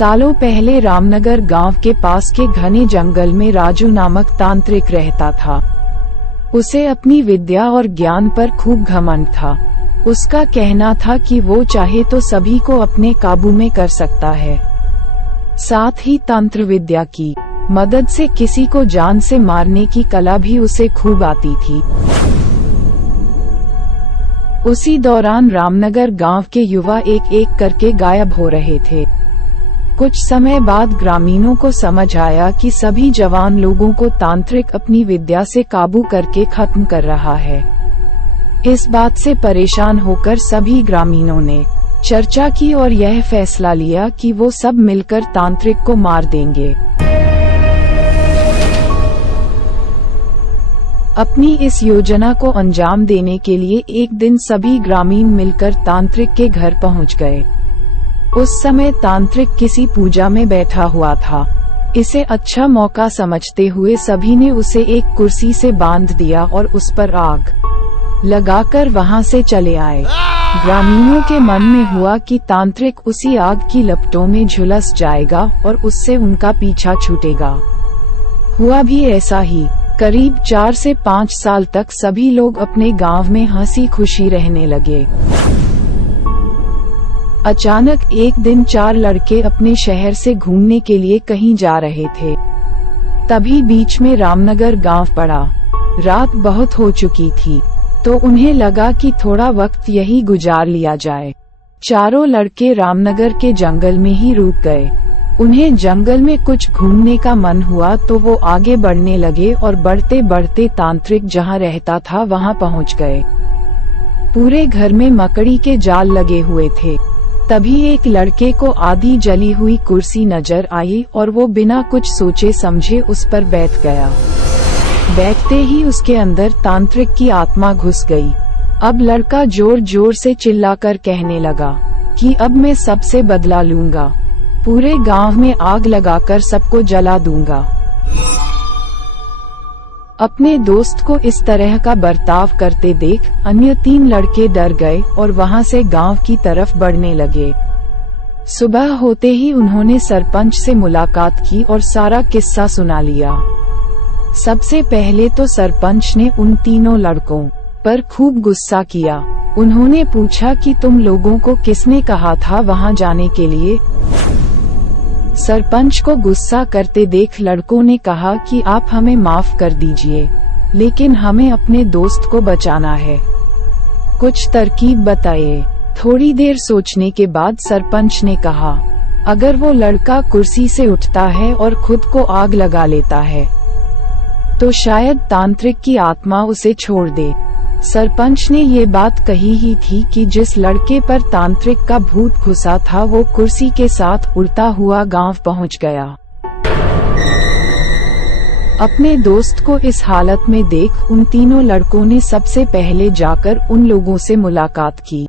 सालों पहले रामनगर गांव के पास के घने जंगल में राजू नामक तांत्रिक रहता था। उसे अपनी विद्या और ज्ञान पर खूब घमंड था। उसका कहना था कि वो चाहे तो सभी को अपने काबू में कर सकता है। साथ ही तंत्र विद्या की मदद से किसी को जान से मारने की कला भी उसे खूब आती थी। उसी दौरान रामनगर गांव के युवा एक एक करके गायब हो रहे थे। कुछ समय बाद ग्रामीणों को समझ आया कि सभी जवान लोगों को तांत्रिक अपनी विद्या से काबू करके खत्म कर रहा है। इस बात से परेशान होकर सभी ग्रामीणों ने चर्चा की और यह फैसला लिया कि वो सब मिलकर तांत्रिक को मार देंगे। अपनी इस योजना को अंजाम देने के लिए एक दिन सभी ग्रामीण मिलकर तांत्रिक के घर पहुंच गए। उस समय तांत्रिक किसी पूजा में बैठा हुआ था। इसे अच्छा मौका समझते हुए सभी ने उसे एक कुर्सी से बांध दिया और उस पर आग लगाकर वहां से चले आए। ग्रामीणों के मन में हुआ कि तांत्रिक उसी आग की लपटों में झुलस जाएगा और उससे उनका पीछा छूटेगा। हुआ भी ऐसा ही। करीब 4 से 5 साल तक सभी लोग अपने गांव में हंसी खुशी रहने लगे। अचानक एक दिन 4 लड़के अपने शहर से घूमने के लिए कहीं जा रहे थे। तभी बीच में रामनगर गांव पड़ा। रात बहुत हो चुकी थी, तो उन्हें लगा कि थोड़ा वक्त यही गुजार लिया जाए। चारों लड़के रामनगर के जंगल में ही रुक गए। उन्हें जंगल में कुछ घूमने का मन हुआ तो वो आगे बढ़ने लगे और बढ़ते बढ़ते तांत्रिक जहां रहता था वहां पहुंच गए। पूरे घर में मकड़ी के जाल लगे हुए थे। तभी एक लड़के को आधी जली हुई कुर्सी नजर आई और वो बिना कुछ सोचे समझे उस पर बैठ गया। बैठते ही उसके अंदर तांत्रिक की आत्मा घुस गई। अब लड़का जोर जोर से चिल्लाकर कहने लगा कि अब मैं सबसे बदला लूंगा, पूरे गांव में आग लगाकर सबको जला दूंगा। अपने दोस्त को इस तरह का बर्ताव करते देख अन्य 3 लड़के डर गए और वहां से गांव की तरफ बढ़ने लगे। सुबह होते ही उन्होंने सरपंच से मुलाकात की और सारा किस्सा सुना लिया। सबसे पहले तो सरपंच ने उन तीनों लड़कों पर खूब गुस्सा किया। उन्होंने पूछा कि तुम लोगों को किसने कहा था वहां जाने के लिए। सरपंच को गुस्सा करते देख लड़कों ने कहा कि आप हमें माफ कर दीजिए, लेकिन हमें अपने दोस्त को बचाना है। कुछ तरकीब बताइए। थोड़ी देर सोचने के बाद सरपंच ने कहा, अगर वो लड़का कुर्सी से उठता है और खुद को आग लगा लेता है तो शायद तांत्रिक की आत्मा उसे छोड़ दे। सरपंच ने ये बात कही ही थी कि जिस लड़के पर तांत्रिक का भूत घुसा था वो कुर्सी के साथ उड़ता हुआ गांव पहुंच गया। अपने दोस्त को इस हालत में देख उन तीनों लड़कों ने सबसे पहले जाकर उन लोगों से मुलाकात की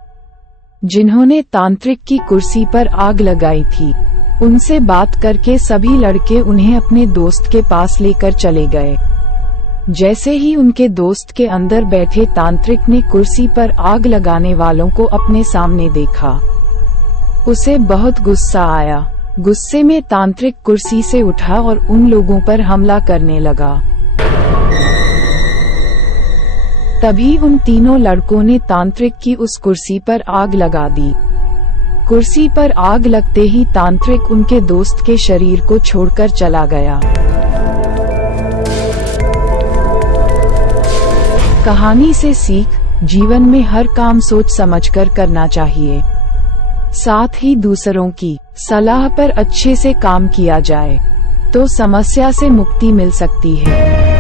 जिन्होंने तांत्रिक की कुर्सी पर आग लगाई थी। उनसे बात करके सभी लड़के उन्हें अपने दोस्त के पास लेकर चले गए। जैसे ही उनके दोस्त के अंदर बैठे तांत्रिक ने कुर्सी पर आग लगाने वालों को अपने सामने देखा, उसे बहुत गुस्सा आया। गुस्से में तांत्रिक कुर्सी से उठा और उन लोगों पर हमला करने लगा। तभी उन तीनों लड़कों ने तांत्रिक की उस कुर्सी पर आग लगा दी। कुर्सी पर आग लगते ही तांत्रिक उनके दोस्त के शरीर को छोड़कर चला गया। कहानी से सीख, जीवन में हर काम सोच समझकर करना चाहिए। साथ ही दूसरों की सलाह पर अच्छे से काम किया जाए तो समस्या से मुक्ति मिल सकती है।